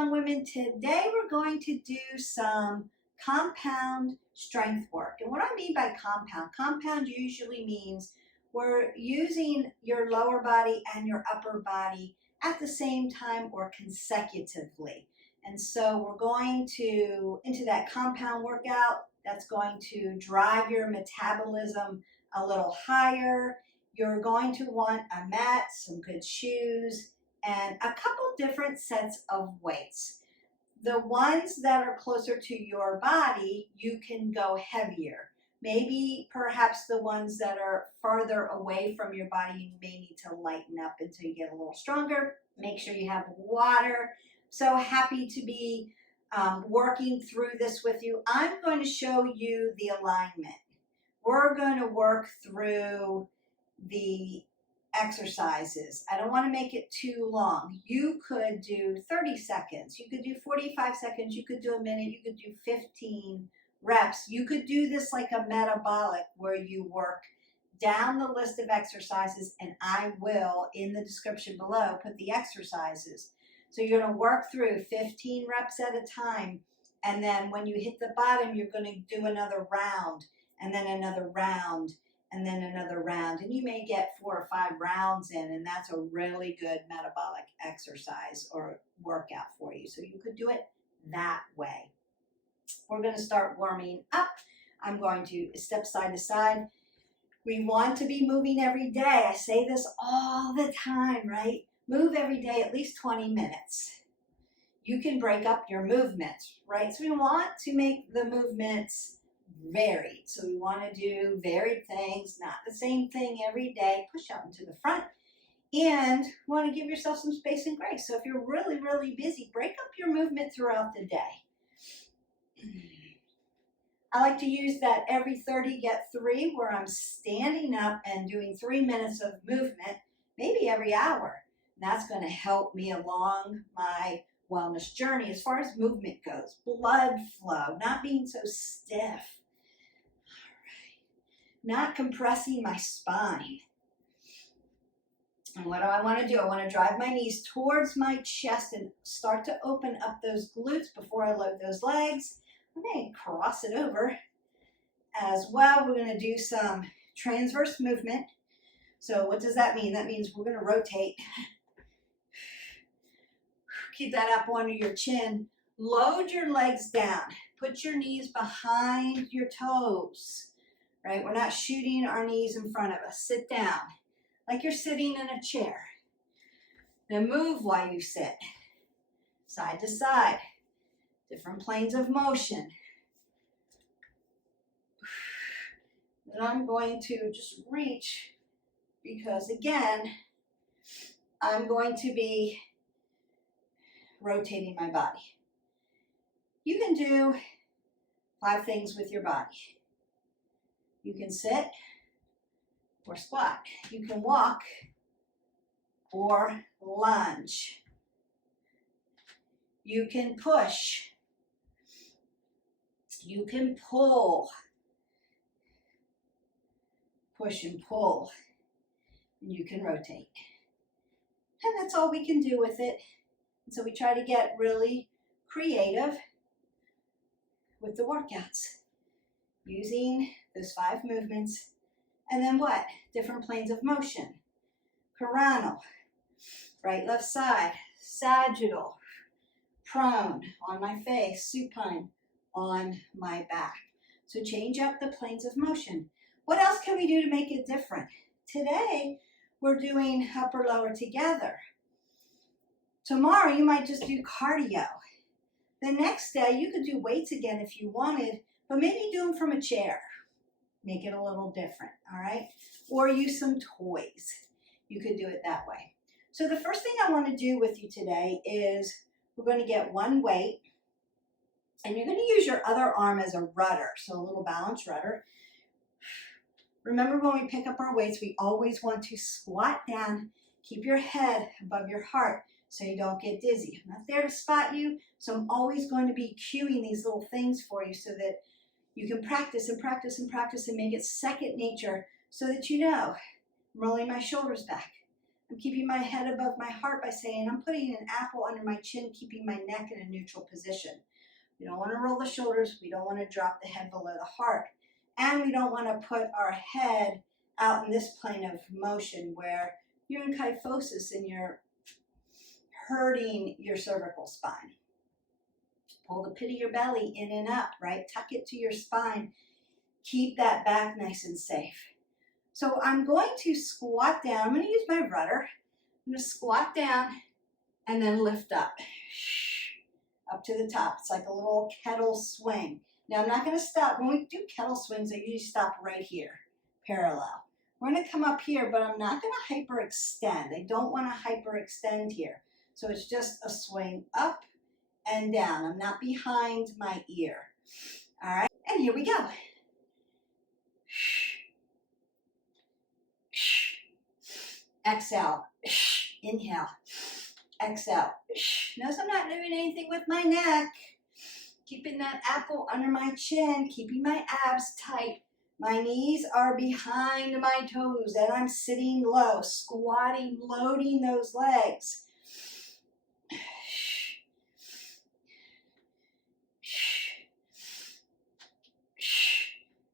strong women. Today we're going to do some compound strength work. And what I mean by compound usually means we're using your lower body and your upper body at the same time or consecutively. And so we're going into that compound workout that's going to drive your metabolism a little higher. You're going to want a mat, some good shoes, and a couple different sets of weights. The ones that are closer to your body, you can go heavier. Maybe perhaps the ones that are farther away from your body, you may need to lighten up until you get a little stronger. Make sure you have water. So happy to be working through this with you. I'm going to show you the alignment. We're going to work through the exercises. I don't want to make it too long. You could do 30 seconds. You could do 45 seconds. You could do a minute. You could do 15 reps. You could do this like a metabolic where you work down the list of exercises, and I will, in the description below, put the exercises. So you're going to work through 15 reps at a time, and then when you hit the bottom, you're going to do another round, and then another round, and then another round. And you may get 4 or 5 rounds in, and that's a really good metabolic exercise or workout for you. So you could do it that way. We're going to start warming up. I'm going to step side to side. We want to be moving every day. I say this all the time, right? Move every day at least 20 minutes. You can break up your movements, right? So we want to make the movements varied. So we want to do varied things, not the same thing every day. Push out into the front. And you want to give yourself some space and grace. So if you're really, really busy, break up your movement throughout the day. I like to use that every 30 get 3, where I'm standing up and doing 3 minutes of movement, maybe every hour. And that's going to help me along my wellness journey as far as movement goes. Blood flow, not being so stiff. All right. Not compressing my spine. And what do I want to do? I want to drive my knees towards my chest and start to open up those glutes before I load those legs. I'm going to cross it over as well. We're going to do some transverse movement. So what does that mean? That means we're going to rotate. Keep that up under your chin. Load your legs down. Put your knees behind your toes, right? We're not shooting our knees in front of us. Sit down like you're sitting in a chair. Then move while you sit. Side to side. Different planes of motion. And I'm going to just reach because, again, I'm going to be rotating my body. You can do 5 things with your body. You can sit or squat. You can walk or lunge. You can push. You can pull. Push and pull. And you can rotate. And that's all we can do with it. And so we try to get really creative with the workouts, using those 5 movements. And then what? Different planes of motion. Coronal, right, left side, sagittal, prone, on my face, supine, on my back. So change up the planes of motion. What else can we do to make it different? Today, we're doing upper lower together. Tomorrow, you might just do cardio. The next day, you could do weights again if you wanted, but maybe do them from a chair. Make it a little different, all right? Or use some toys. You could do it that way. So the first thing I want to do with you today is we're going to get one weight, and you're going to use your other arm as a rudder, so a little balance rudder. Remember, when we pick up our weights, we always want to squat down, keep your head above your heart so you don't get dizzy. I'm not there to spot you, so I'm always going to be cueing these little things for you so that you can practice and practice and practice and make it second nature so that you know, I'm rolling my shoulders back. I'm keeping my head above my heart by saying I'm putting an apple under my chin, keeping my neck in a neutral position. We don't want to roll the shoulders. We don't want to drop the head below the heart. And we don't want to put our head out in this plane of motion where you're in kyphosis and you're hurting your cervical spine. Pull the pit of your belly in and up, right? Tuck it to your spine. Keep that back nice and safe. So I'm going to squat down. I'm going to use my rudder. I'm going to squat down and then lift up. Up to the top. It's like a little kettle swing. Now I'm not going to stop. When we do kettle swings, I usually stop right here, parallel. We're going to come up here, but I'm not going to hyperextend. I don't want to hyperextend here. So it's just a swing up and down. I'm not behind my ear. All right, and here we go. Exhale, inhale, exhale. Notice I'm not doing anything with my neck. Keeping that apple under my chin, keeping my abs tight. My knees are behind my toes and I'm sitting low, squatting, loading those legs.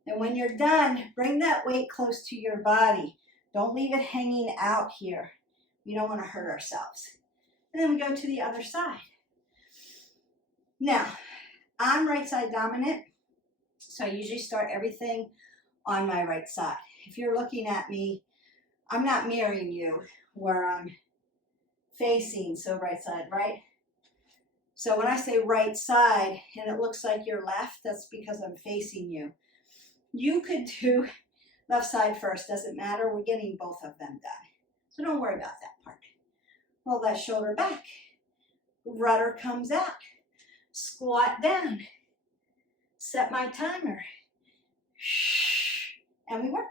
And when you're done, bring that weight close to your body. Don't leave it hanging out here. We don't want to hurt ourselves. And then we go to the other side. Now, I'm right side dominant, so I usually start everything on my right side. If you're looking at me, I'm not mirroring you where I'm facing, so right side, right? So when I say right side and it looks like you're left, that's because I'm facing you. You could do left side first, doesn't matter. We're getting both of them done. So don't worry about that part. Roll that shoulder back. Rudder comes out. Squat down. Set my timer. And we work.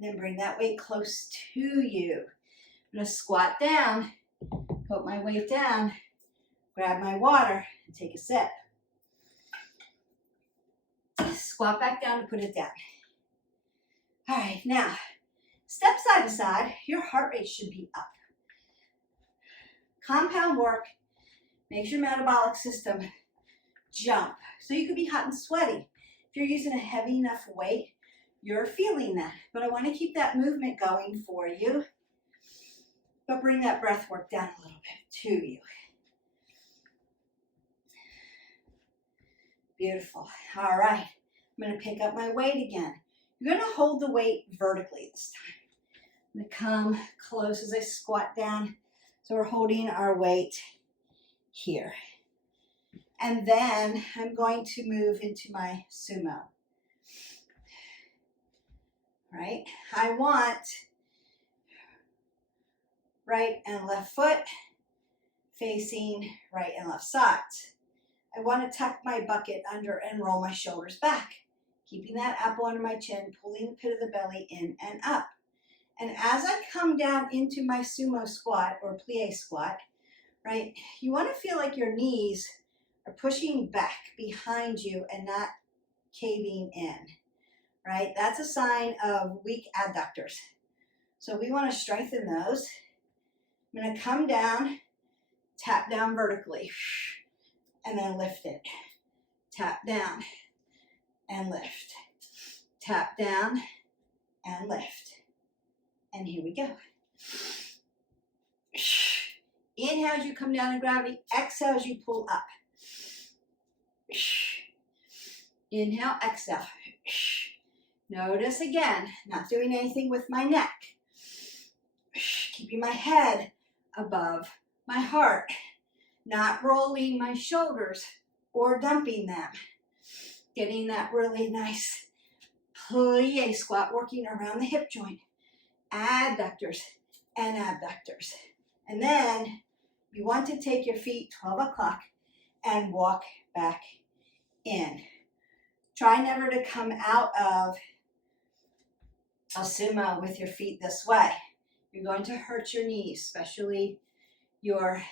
Then bring that weight close to you. I'm going to squat down, put my weight down, grab my water, and take a sip. Squat back down and put it down. All right, now, step side to side. Your heart rate should be up. Compound work makes your metabolic system jump. So you could be hot and sweaty. If you're using a heavy enough weight, you're feeling that, but I want to keep that movement going for you, but bring that breath work down a little bit to you. Beautiful. All right, I'm going to pick up my weight again. You're going to hold the weight vertically this time. I'm going to come close as I squat down. So we're holding our weight here. And then I'm going to move into my sumo. Right? I want right and left foot facing right and left sides. I want to tuck my bucket under and roll my shoulders back, keeping that apple under my chin, pulling the pit of the belly in and up. And as I come down into my sumo squat or plie squat, right, you want to feel like your knees are pushing back behind you and not caving in. Right? That's a sign of weak adductors. So we want to strengthen those. I'm going to come down, tap down vertically, and then lift it. Tap down and lift. Tap down and lift. And here we go. Inhale as you come down in gravity. Exhale as you pull up. Inhale, exhale. Notice again, not doing anything with my neck. Keeping my head above my heart. Not rolling my shoulders or dumping them. Getting that really nice plie squat, working around the hip joint. Adductors and abductors. And then you want to take your feet 12 o'clock and walk back in. Try never to come out of a sumo with your feet this way. You're going to hurt your knees, especially your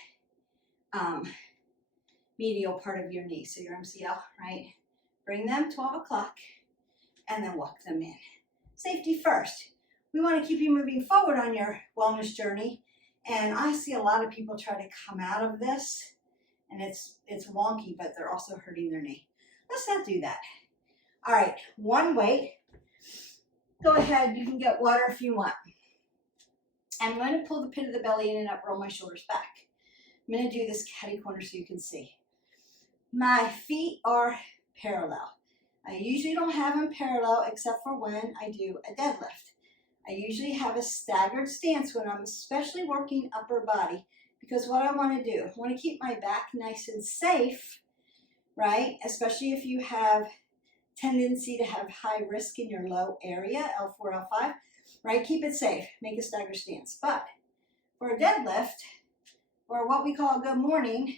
medial part of your knee, so your MCL, right? Bring them 12 o'clock and then walk them in. Safety first. We want to keep you moving forward on your wellness journey. And I see a lot of people try to come out of this, and it's wonky, but they're also hurting their knee. Let's not do that. All right, one weight. Go ahead, you can get water if you want. I'm going to pull the pit of the belly in and up, roll my shoulders back. I'm going to do this catty corner so you can see. My feet are parallel. I usually don't have them parallel except for when I do a deadlift. I usually have a staggered stance when I'm especially working upper body, because what I want to do, I want to keep my back nice and safe, right? Especially if you have tendency to have high risk in your low area, L4, L5, right? Keep it safe, make a staggered stance. But for a deadlift, or what we call a good morning,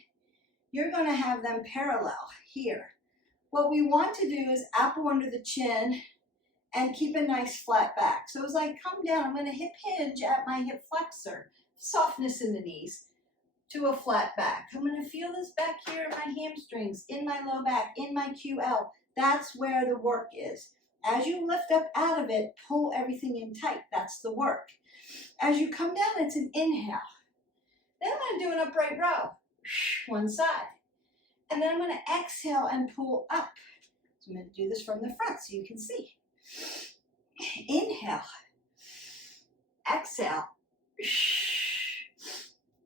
you're going to have them parallel here. What we want to do is apple under the chin and keep a nice flat back. So as I come down, I'm going to hip hinge at my hip flexor, softness in the knees, to a flat back. I'm going to feel this back here in my hamstrings, in my low back, in my QL. That's where the work is. As you lift up out of it, pull everything in tight. That's the work. As you come down, it's an inhale. Then I'm going to do an upright row, one side. And then I'm going to exhale and pull up. So I'm going to do this from the front so you can see. Inhale. Exhale.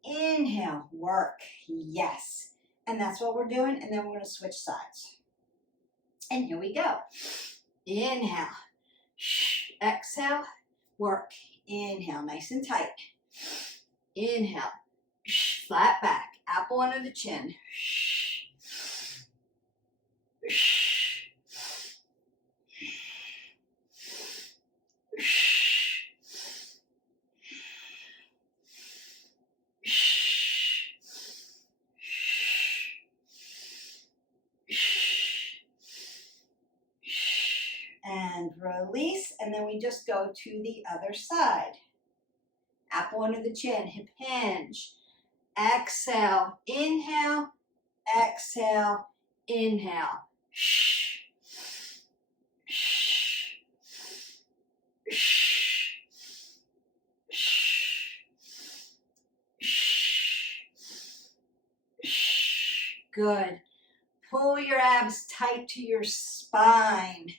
Inhale. Work. Yes. And that's what we're doing. And then we're going to switch sides. And here we go. Inhale. Exhale. Work. Inhale. Nice and tight. Inhale. Flat back. Apple under the chin. And release, and then we just go to the other side. Apple under the chin, hip hinge. Exhale, inhale, exhale, inhale. Good. Pull your abs tight to your spine.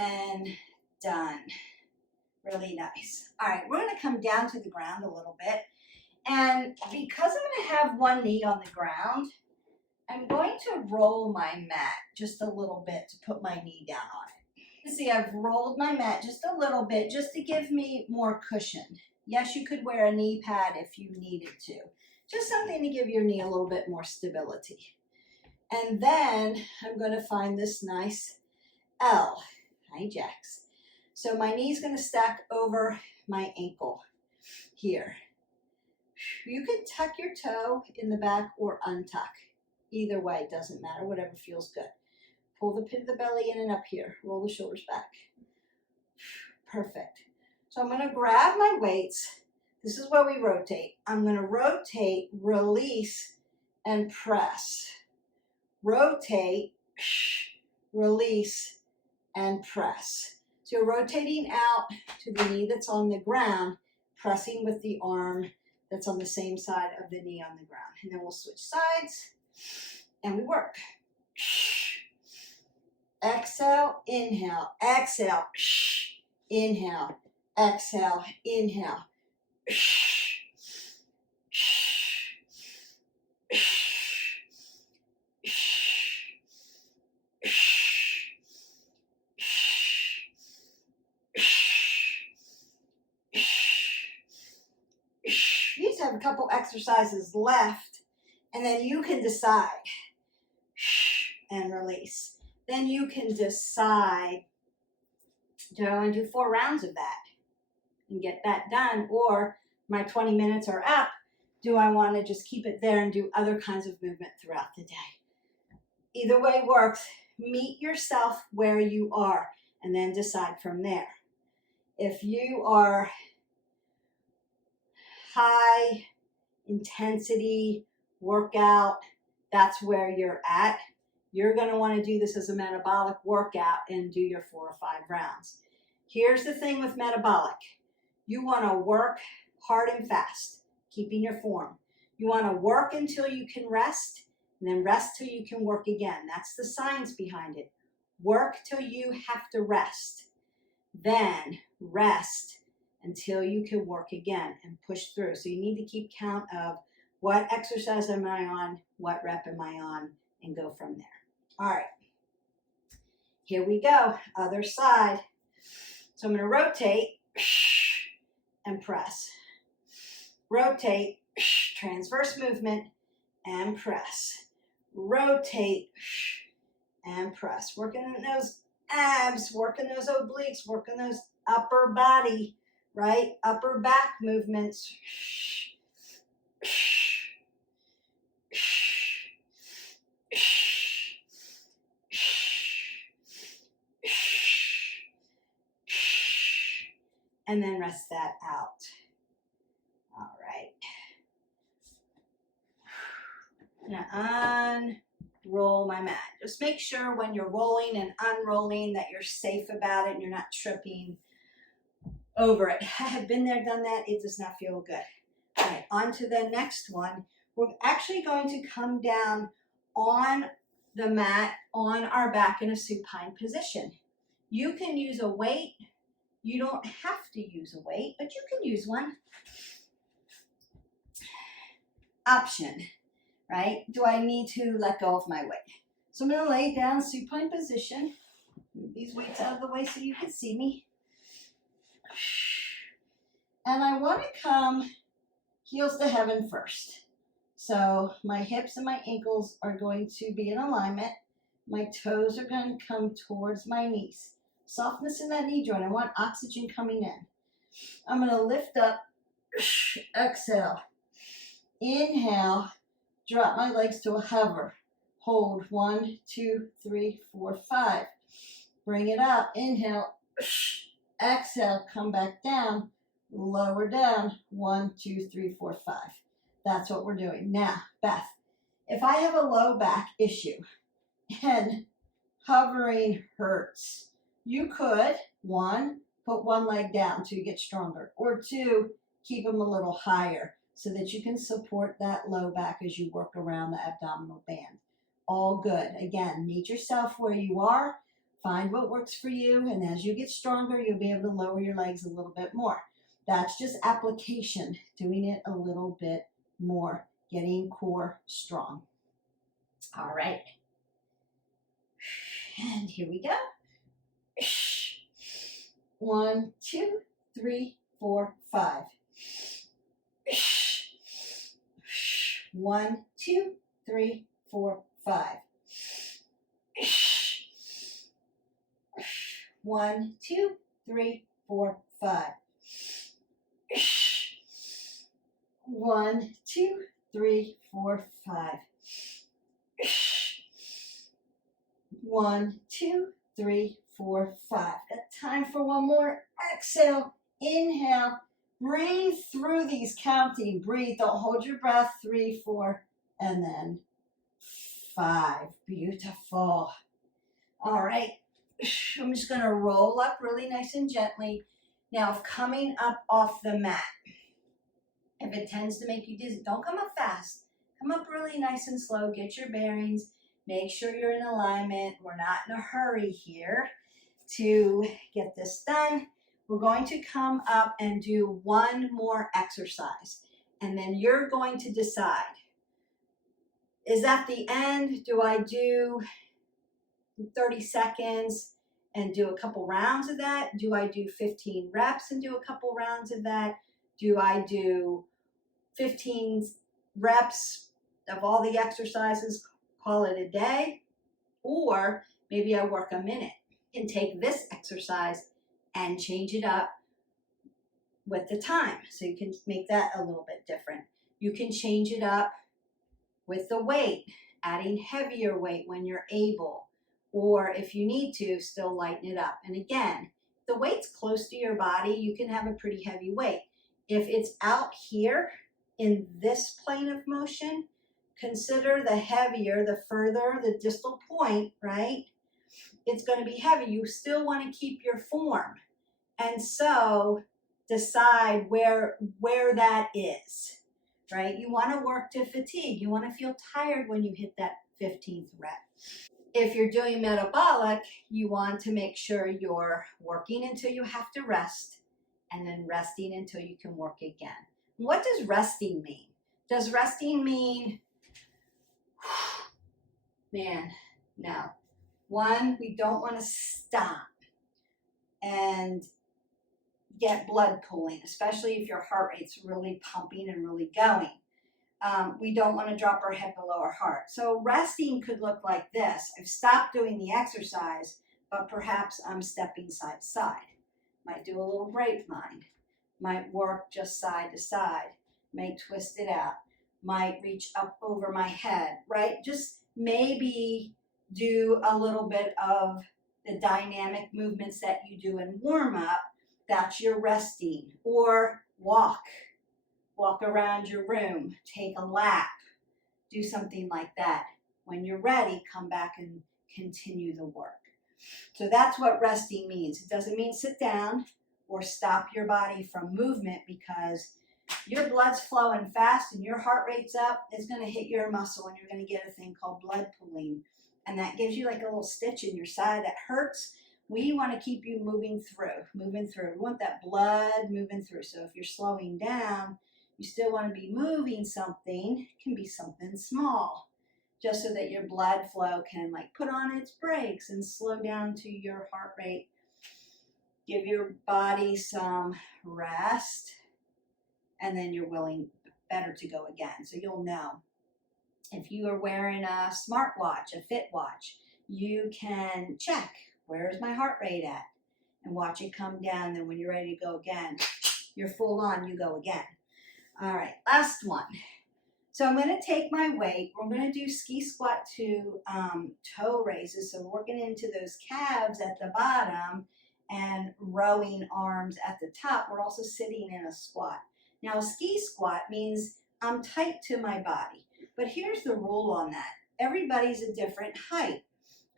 And done. Really nice. All right, we're going to come down to the ground a little bit. And because I'm going to have one knee on the ground, I'm going to roll my mat just a little bit to put my knee down on it. You see, I've rolled my mat just a little bit just to give me more cushion. Yes, you could wear a knee pad if you needed to. Just something to give your knee a little bit more stability. And then I'm going to find this nice L. Hi, Jax. So my knee's going to stack over my ankle here. You can tuck your toe in the back or untuck. Either way, it doesn't matter, whatever feels good. Pull the pit of the belly in and up here. Roll the shoulders back. Perfect. So I'm going to grab my weights. This is where we rotate. I'm going to rotate, release, and press. Rotate, release, and press. So you're rotating out to the knee that's on the ground, pressing with the arm that's on the same side of the knee on the ground. And then we'll switch sides and we work. Exhale, inhale, exhale, inhale, exhale, inhale. You just have a couple exercises left, and then you can decide and release. then you can decide, do I want to do 4 rounds of that and get that done? Or my 20 minutes are up. Do I want to just keep it there and do other kinds of movement throughout the day? Either way works. Meet yourself where you are and then decide from there. If you are high intensity workout, that's where you're at. You're going to want to do this as a metabolic workout and do your 4 or 5 rounds. Here's the thing with metabolic. You want to work hard and fast, keeping your form. You want to work until you can rest, and then rest till you can work again. That's the science behind it. Work till you have to rest. Then rest until you can work again and push through. So you need to keep count of what exercise am I on, what rep am I on, and go from there. All right, here we go, other side. So I'm going to rotate and press. Rotate, transverse movement, and press. Rotate and press. Working on those abs, working those obliques, working those upper body, right? Upper back movements. And then rest that out. All right. I'm going to unroll my mat. Just make sure when you're rolling and unrolling that you're safe about it and you're not tripping over it. I have been there, done that. It does not feel good. All right, on to the next one. We're actually going to come down on the mat on our back in a supine position. You can use a weight. You don't have to use a weight, but you can use one. Option, right? Do I need to let go of my weight? So I'm going to lay down supine position. Move these weights out of the way so you can see me. And I want to come heels to heaven first. So my hips and my ankles are going to be in alignment. My toes are going to come towards my knees. Softness in that knee joint. I want oxygen coming in. I'm going to lift up, exhale, inhale, drop my legs to a hover. Hold 1, 2, 3, 4, 5. Bring it up, inhale, exhale, come back down, lower down, 1, 2, 3, 4, 5. That's what we're doing. Now, Beth, if I have a low back issue and hovering hurts, you could, 1, put one leg down to get stronger, or 2, keep them a little higher so that you can support that low back as you work around the abdominal band. All good. Again, meet yourself where you are, find what works for you, and as you get stronger, you'll be able to lower your legs a little bit more. That's just application, doing it a little bit more, getting core strong. All right. And here we go. 1, 2, 3, 4, 5. 1, 2, 3, 4, 5. 1, 2, 3, 4, 5. 1, 2, 3, 4, 5. 1, 2, 3, 4, 5. Got time for one more. Exhale, inhale, breathe through these counting. Breathe, don't hold your breath. 3, 4, and then 5. Beautiful. All right, I'm just going to roll up really nice and gently. Now, if coming up off the mat, if it tends to make you dizzy, don't come up fast. Come up really nice and slow. Get your bearings. Make sure you're in alignment. We're not in a hurry here to get this done. We're going to come up and do one more exercise. And then you're going to decide, is that the end? Do I do 30 seconds and do a couple rounds of that? Do I do 15 reps and do a couple rounds of that? Do I do 15 reps of all the exercises, call it a day? Or Maybe I work a minute and take this exercise and change it up with the time. So you can make that a little bit different. You can change it up with the weight, adding heavier weight when you're able, or if you need to, still lighten it up. And again, the weight's close to your body, you can have a pretty heavy weight. If it's out here in this plane of motion, consider the heavier, the further the distal point, right? It's going to be heavy. You still want to keep your form. And so decide where that is, right? You want to work to fatigue. You want to feel tired when you hit that 15th rep. If you're doing metabolic, you want to make sure you're working until you have to rest and then resting until you can work again. What does resting mean? Does resting mean, man, no. One, we don't want to stop and get blood pooling, especially if your heart rate's really pumping and really going. We don't want to drop our head below our heart. So resting could look like this. I've stopped doing the exercise, but perhaps I'm stepping side to side. Might do a little grapevine. Might work just side to side. Might twist it out. Might reach up over my head, right? Just maybe do a little bit of the dynamic movements that you do in warm up. That's your resting. Or walk around your room, take a lap, do something like that. When you're ready, come back and continue the work. So that's what resting means. It doesn't mean sit down or stop your body from movement, because your blood's flowing fast and your heart rate's up. It's going to hit your muscle and you're going to get a thing called blood pooling. And that gives you like a little stitch in your side that hurts. We want to keep you moving through. We want that blood moving through. So if you're slowing down, you still want to be moving something. It can be something small, just so that your blood flow can like put on its brakes and slow down to your heart rate. Give your body some rest, and then you're willing better to go again. So you'll know. If you are wearing a smartwatch, a fit watch, you can check, where's my heart rate at? And watch it come down. Then when you're ready to go again, you're full on, you go again. All right, last one. So I'm going to take my weight. We're going to do ski squat to toe raises. So we're working into those calves at the bottom and rowing arms at the top. We're also sitting in a squat. Now, a ski squat means I'm tight to my body. But here's the rule on that. Everybody's a different height.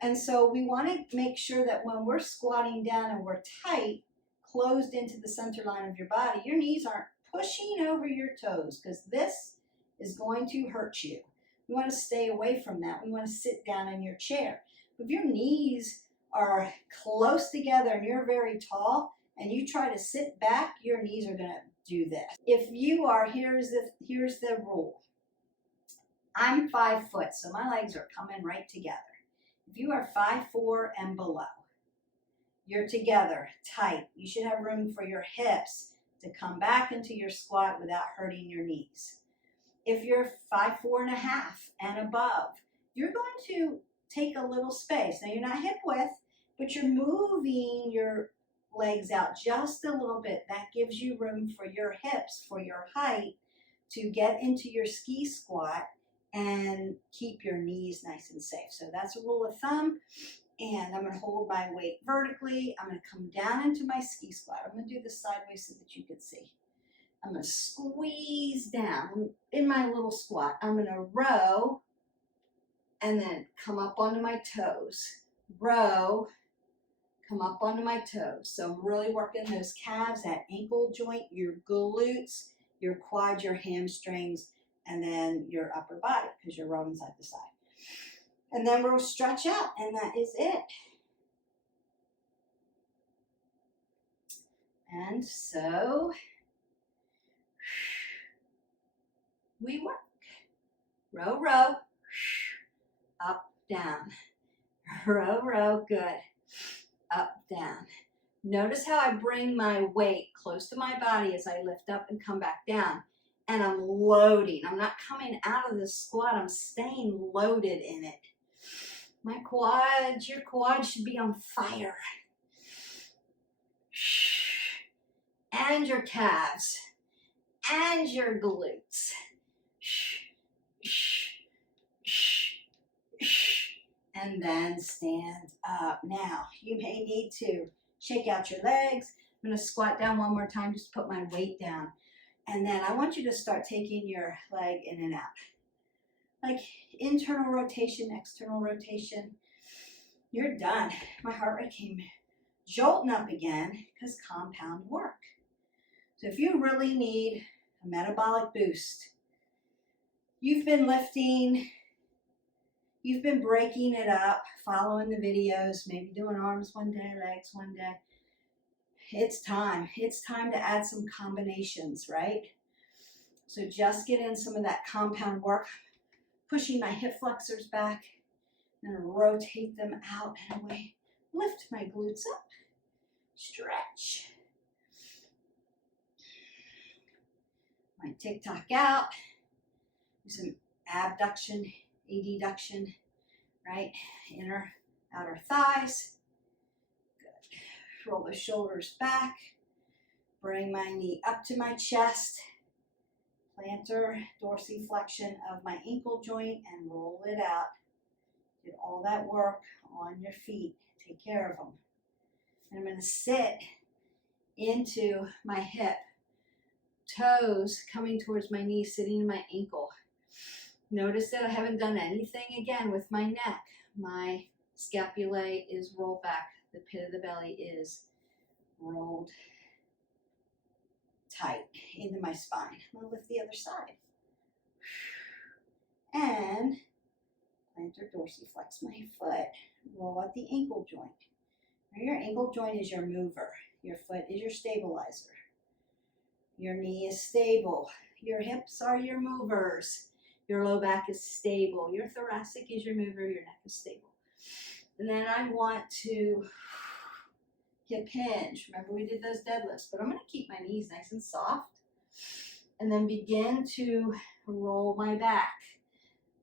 And so we want to make sure that when we're squatting down and we're tight, closed into the center line of your body, your knees aren't pushing over your toes, because this is going to hurt you. We want to stay away from that. We want to sit down in your chair. If your knees are close together and you're very tall and you try to sit back, your knees are going to do this. If you are, here's the rule. I'm 5 foot, so my legs are coming right together. If you are 5'4" and below, you're together, tight. You should have room for your hips to come back into your squat without hurting your knees. If you're 5'4" and above, you're going to take a little space. Now you're not hip width, but you're moving your legs out just a little bit. That gives you room for your hips, for your height, to get into your ski squat and keep your knees nice and safe. So that's a rule of thumb. And I'm going to hold my weight vertically. I'm going to come down into my ski squat. I'm going to do this sideways so that you can see. I'm going to squeeze down in my little squat. I'm going to row and then come up onto my toes. Row, come up onto my toes. So I'm really working those calves, that ankle joint, your glutes, your quads, your hamstrings, and then your upper body, because you're rowing side to side. And then we'll stretch out, and that is it. And so we work. Row, row, up, down. Row, row, good. Up, down. Notice how I bring my weight close to my body as I lift up and come back down. And I'm loading. I'm not coming out of the squat. I'm staying loaded in it. My quads, your quads should be on fire. And your calves, and your glutes. And then stand up. Now, you may need to shake out your legs. I'm going to squat down one more time, just put my weight down. And then I want you to start taking your leg in and out. Like internal rotation, external rotation. You're done. My heart rate came jolting up again because compound work. So if you really need a metabolic boost, you've been lifting, you've been breaking it up, following the videos, maybe doing arms one day, legs one day. It's time. It's time to add some combinations, right? So just get in some of that compound work, pushing my hip flexors back, and rotate them out and away. Lift my glutes up, stretch. My tick-tock out, do some abduction, adduction, right? Inner, outer thighs. Good. Roll the shoulders back. Bring my knee up to my chest. Plantar dorsiflexion of my ankle joint and roll it out. Did all that work on your feet. Take care of them. And I'm going to sit into my hip. Toes coming towards my knee, sitting in my ankle. Notice that I haven't done anything again with my neck. My scapulae is rolled back. The pit of the belly is rolled tight into my spine. I'm going to lift the other side. And plantar dorsiflex my foot. Roll out the ankle joint. Now your ankle joint is your mover. Your foot is your stabilizer. Your knee is stable. Your hips are your movers. Your low back is stable. Your thoracic is your mover. Your neck is stable. And then I want to hip hinge. Remember we did those deadlifts, but I'm going to keep my knees nice and soft. And then begin to roll my back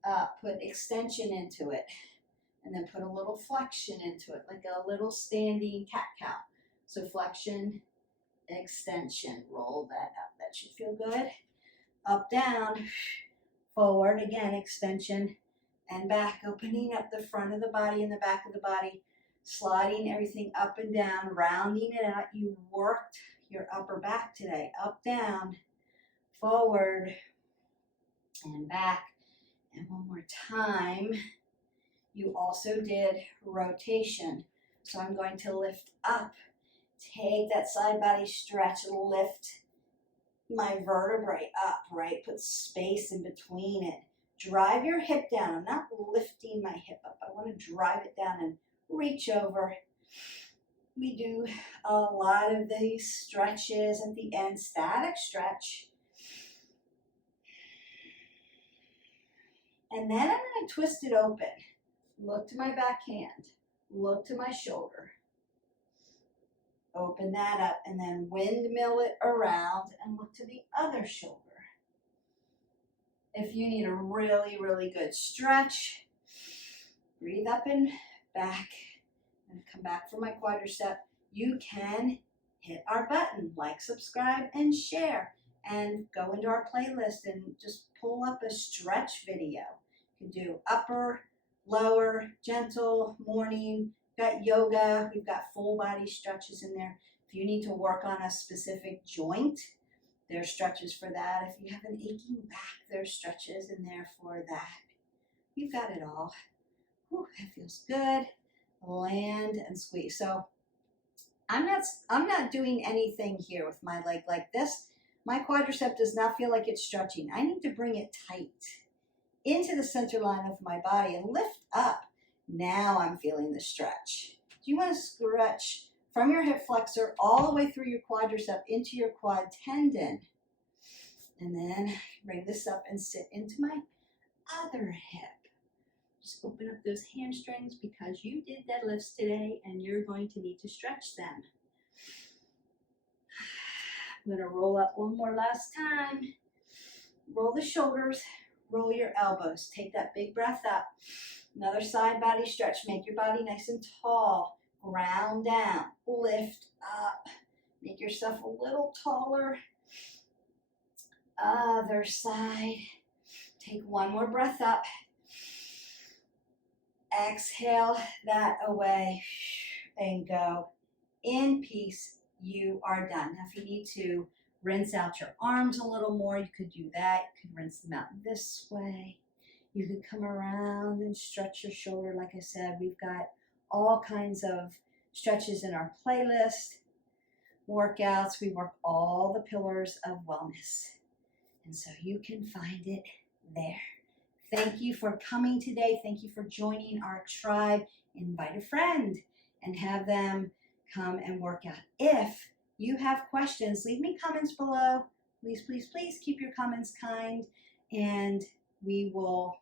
up. Put extension into it. And then put a little flexion into it, like a little standing cat-cow. So flexion, extension, roll that up. That should feel good. Up, down, forward, again, extension, and back, opening up the front of the body and the back of the body, sliding everything up and down, rounding it out. You worked your upper back today. Up, down, forward, and back. And one more time. You also did rotation. So I'm going to lift up. Take that side body stretch, lift my vertebrae up, right? Put space in between it. Drive your hip down. I'm not lifting my hip up. I want to drive it down and reach over. We do a lot of these stretches at the end, static stretch. And then I'm going to twist it open. Look to my back hand. Look to my shoulder. Open that up and then windmill it around and look to the other shoulder. If you need a really, really good stretch, breathe up and back and come back for my quadricep. You can hit our button, like, subscribe, and share, and go into our playlist and just pull up a stretch video. You can do upper, lower, gentle, morning. We've got yoga. We've got full body stretches in there. If you need to work on a specific joint, there are stretches for that. If you have an aching back, there are stretches in there for that. You've got it all. Whew, that feels good. Land and squeeze. So I'm not doing anything here with my leg like this. My quadricep does not feel like it's stretching. I need to bring it tight into the center line of my body and lift up. Now I'm feeling the stretch. Do you want to stretch from your hip flexor all the way through your quadricep into your quad tendon? And then bring this up and sit into my other hip. Just open up those hamstrings because you did deadlifts today and you're going to need to stretch them. I'm going to roll up one more last time. Roll the shoulders, roll your elbows. Take that big breath up. Another side body stretch. Make your body nice and tall. Ground down. Lift up. Make yourself a little taller. Other side. Take one more breath up. Exhale that away and go. In peace, you are done. Now, if you need to rinse out your arms a little more, you could do that. You could rinse them out this way. You could come around and stretch your shoulder. Like I said, we've got all kinds of stretches in our playlist. Workouts, we work all the pillars of wellness. And so you can find it there. Thank you for coming today. Thank you for joining our tribe. Invite a friend and have them come and work out. If you have questions, leave me comments below. Please, please, please keep your comments kind, and we will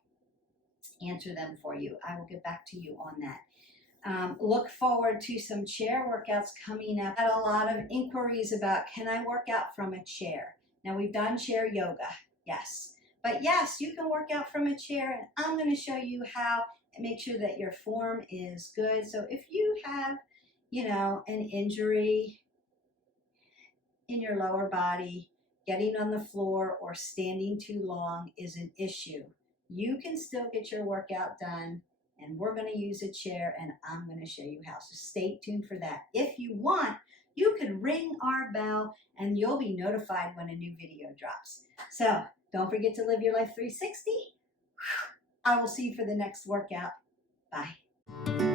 answer them for you. I will get back to you on that. Look forward to some chair workouts coming up. I had a lot of inquiries about, can I work out from a chair? Now, we've done chair yoga, yes. But yes, you can work out from a chair, and I'm going to show you how and make sure that your form is good. So if you have, an injury in your lower body, getting on the floor or standing too long is an issue. You can still get your workout done, and we're going to use a chair, and I'm going to show you how. So stay tuned for that. If you want, you can ring our bell, and you'll be notified when a new video drops. So don't forget to live your life 360. I will see you for the next workout. Bye.